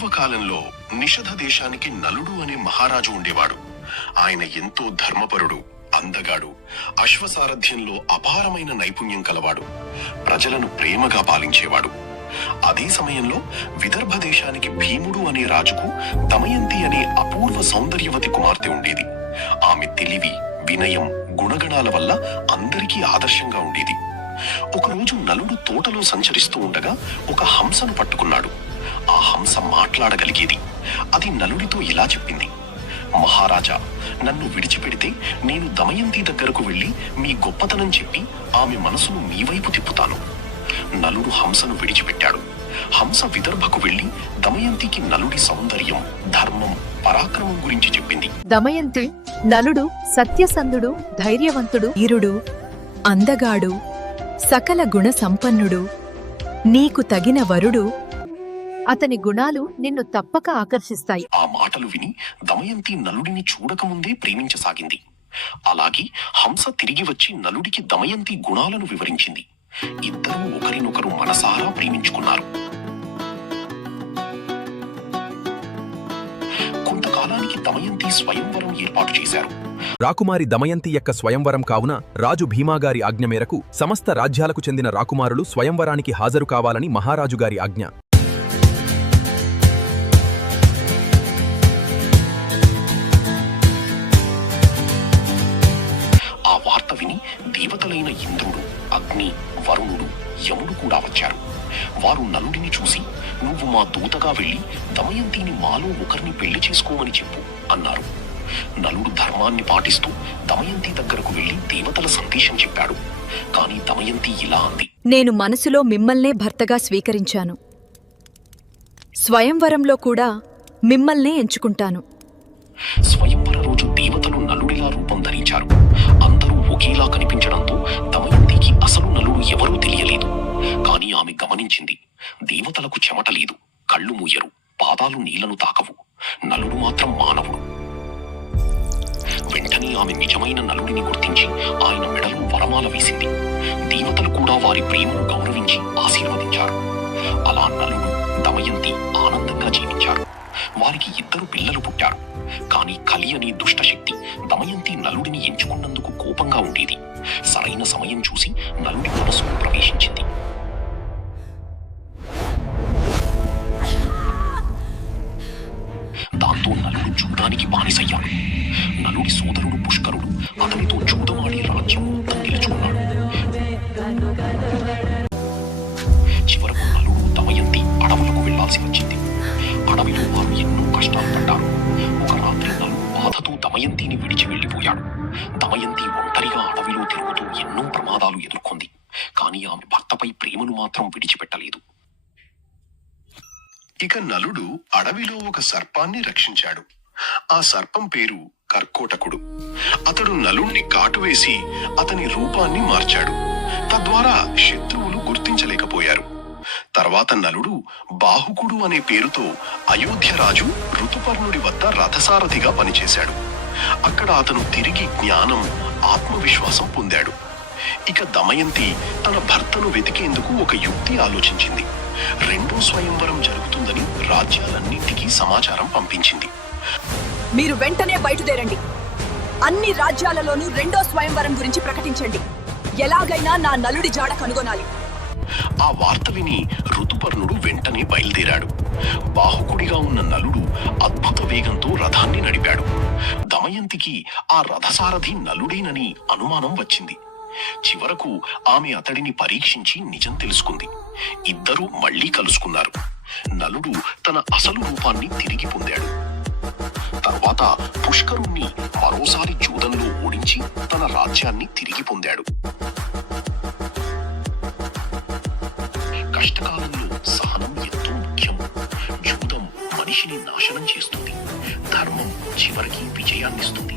పూర్వకాలంలో నిషధ దేశానికి నలుడు అనే మహారాజు ఉండేవాడు. ఆయన ఎంతో ధర్మపరుడు, అందగాడు, అశ్వసారథ్యంలో అపారమైన నైపుణ్యం కలవాడు. ప్రజలను ప్రేమగా పాలించేవాడు. అదే సమయంలో విదర్భ దేశానికి భీముడు అనే రాజుకు దమయంతి అనే అపూర్వ సౌందర్యవతి కుమార్తె ఉండేది. ఆమె తెలివి, వినయం, గుణగణాల వల్ల అందరికీ ఆదర్శంగా ఉండేది. ఒకరోజు నలుడు తోటలో సంచరిస్తూ ఉండగా ఒక హంసను పట్టుకున్నాడు. ఆ హంస మాట్లాడగలిగేది. అది నలుడితో ఇలా చెప్పింది: మహారాజా, నన్ను విడిచిపెడితే నేను దమయంతి దగ్గరకు వెళ్లి మీ గొప్పతనం చెప్పి ఆమె మనసును మీ వైపు తిప్పుతాను. నలుడు హంసను విడిచిపెట్టాడు. హంస విదర్భకు వెళ్లి దమయంతికి నలుడి సౌందర్యం, ధర్మం, పరాక్రమం గురించి చెప్పింది. దమయంతి, నలుడు సత్యసంధుడు, ధైర్యవంతుడు, వీరుడు, అందగాడు, సకల గుణ సంపన్నుడు, నీకు తగిన వరుడు. అతని గుణాలు నిన్ను తప్పక ఆకర్షిస్తాయి. ఆ మాటలు విని దమయంతి నలుడిని చూడకముందే ప్రేమించసాగింది. అలాగే హంస తిరిగి వచ్చి నలుడికి దమయంతి గుణాలను వివరించింది. ఇద్దరూ ఒకరినొకరు మనసారా ప్రేమించుకున్నారు. కొంతకాలానికి దమయంతి స్వయంవరం ఏర్పాటు చేశారు. రాకుమారి దమయంతి యొక్క స్వయంవరం కావున రాజు భీమాగారి ఆజ్ఞ మేరకు సమస్త రాజ్యాలకు చెందిన రాకుమారులు స్వయంవరానికి హాజరు కావాలని మహారాజుగారి ఆజ్ఞ. ఆ వార్త విని దేవతలైన ఇంద్రుడు, అగ్ని, వరుణుడు, యముడు కూడా వచ్చారు. వారు నలుడిని చూసి, నువ్వు మా దూతగా వెళ్లి దమయంతిని మాలో ఒకరిని పెళ్లి చేసుకోమని చెప్పు అన్నారు. నలుడు ధర్మాన్ని పాటిస్తూ దమయంతి దగ్గరకు వెళ్లి దేవతల సందేశం చెప్పాడు. కాని దమయంతి ఇలా అంది: నేను మనసులో మిమ్మల్నే భర్తగా స్వీకరించాను. స్వయంవరంలో కూడా మిమ్మల్నే ఎంచుకుంటాను. స్వయంవర రోజు దేవతలు నలుడిలా రూపం ధరించారు. అందరూ ఒకేలా కనిపించడంతో దమయంతికి అసలు నలుడు ఎవరూ తెలియలేదు. కాని ఆమె గమనించింది, దేవతలకు చెమట లేదు, కళ్ళు మూయరు, పాదాలు నీళ్లను తాకవు. నలుడు మాత్రం మానవుడు. వెంటనే ఆమె నిజమైన నలుడిని గుర్తించి ఆయన మెడలో వరమాల వేసింది. దేవతలు కూడా వారి ప్రేమను గౌరవించి ఆశీర్వదించారు. అలా నలుడు, దమయంతి ఆనందంగా జీవించారు. వారికి 2 పిల్లలు పుట్టారు. కాని కలి అనే దుష్టశక్తి దమయంతి నలుడిని ఎంచుకున్నందుకు కోపంగా ఉండేది. సరైన సమయం చూసి నలుడి మనసును ప్రవేశించింది. దాంతో నలుడు జూదానికి బానిసయ్యాడు. నలుడి సోదరుడు పుష్కరుడు అతనితో జూదమాడి రాజ్యం మొత్తం గెలుచుకున్నాడు. చివరకు నలుడు, దమయంతి అడవులకు వెళ్లాల్సి వచ్చింది. అడవిలో వారు ఎన్నో కష్టాలు పడ్డారు. ఒక రాత్రి నలుడు బాధతో దమయంతిని విడిచి వెళ్లిపోయాడు. దమయంతి ఒంటరిగా అడవిలో తిరుగుతూ ఎన్నో ప్రమాదాలు ఎదుర్కొంది. కాని ఆమె భర్తపై ప్రేమను మాత్రం విడిచిపెట్టలేదు. ఇక నలుడు అడవిలో ఒక సర్పాన్ని రక్షించాడు. ఆ సర్పం పేరు కర్కోటకుడు. అతడు నలుణ్ణి కాటువేసి అతని రూపాన్ని మార్చాడు. తద్వారా శత్రువులు గుర్తించలేకపోయారు. తర్వాత నలుడు బాహుకుడు అనే పేరుతో అయోధ్య రాజు ఋతుపర్ణుడి వద్ద రథసారథిగా పనిచేశాడు. అక్కడ అతను తిరిగి జ్ఞానం, ఆత్మవిశ్వాసం పొందాడు. ఇక దమయంతి తన భర్తను వెతికేందుకు ఒక యుక్తి ఆలోచించింది. 2వ స్వయంవరం జరుగుతుందని రాజ్యాలన్నింటికీ సమాచారం పంపించింది. మీరు వెంటనే బయలుదేరండి. అన్ని రాజ్యాలలోనూ 2వ స్వయంవరం గురించి ప్రకటించండి. ఎలాగైనా నా నలుడి జాడ కనుగొనాలి. ఆ వార్త విని ఋతుపర్ణుడు వెంటనే బయలుదేరాడు. బాహుకుడిగా ఉన్న నలుడు అద్భుత వేగంతో రథాన్ని నడిపాడు. దమయంతికి ఆ రథసారథి నలుడేనని అనుమానం వచ్చింది. చివరకు ఆమె అతడిని పరీక్షించి నిజం తెలుసుకుంది. ఇద్దరూ మళ్లీ కలుసుకున్నారు. నలుడు తన అసలు రూపాన్ని తిరిగి పొందాడు. తర్వాత పుష్కరుణ్ణి మరోసారి జూదంలో ఓడించి తన రాజ్యాన్ని తిరిగి పొందాడు. కష్టకాలంలో సహనం ఎంతో ముఖ్యం. జూదం మనిషిని నాశనం చేస్తుంది. ధర్మం చివరికి విజయాన్నిస్తుంది.